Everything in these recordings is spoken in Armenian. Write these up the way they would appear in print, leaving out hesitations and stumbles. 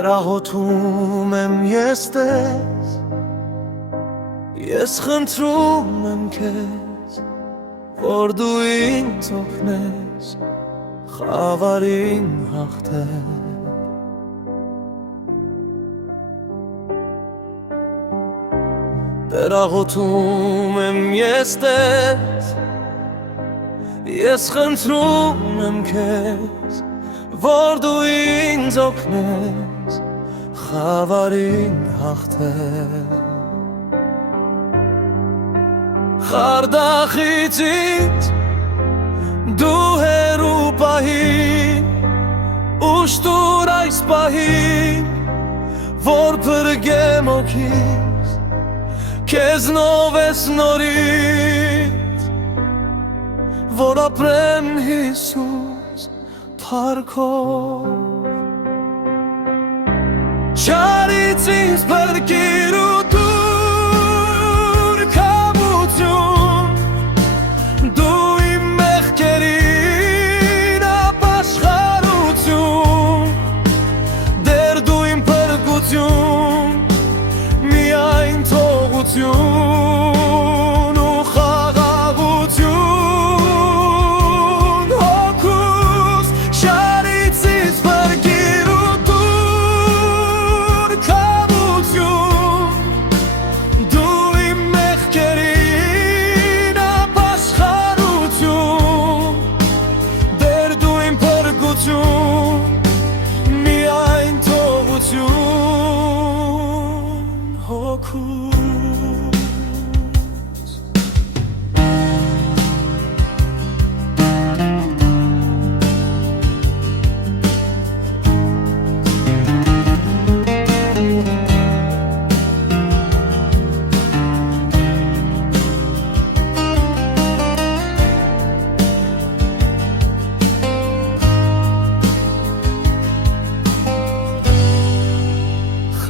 Դեր աղոթում եմ ես տես, ես խնդրում եմ քեզ, որ դու ինձ օգնես խավարին հաղթել։ Դեր աղոթում եմ ես տես, ես խնդրում եմ քեզ, որ դու ինձ օգնես խավարին հաղթել։ Խարդախից ինձ դու հեռու պահիր, ուշ տուր այս պահին, որ փրկեմ օքից, քեզնով ես նորից, որ ապրեմ Հիսուս փառքով։ Չարից ինձ փրկիր ու տուր քավություն, դու իմ մեղքերին ապաշխարություն, դեր դու իմ փրկություն, միայն թողություն ու խաղաղություն հոգուս, շարից ինձ փրկիր ու տուր քավություն, դու իմ մեղքերին ապաշխարություն, դեր դու իմ փրկություն, միայն թողություն հոգուս։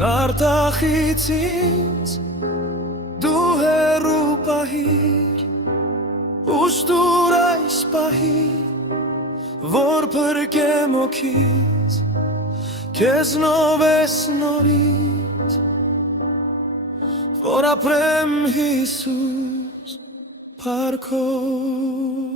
Խարդախից ինձ դու հեռու պահիր, ուշ տուր այս պահին, որ փրկեմ օքից, քեզնով ես նորից, որ ապրեմ Հիսուս փառքով։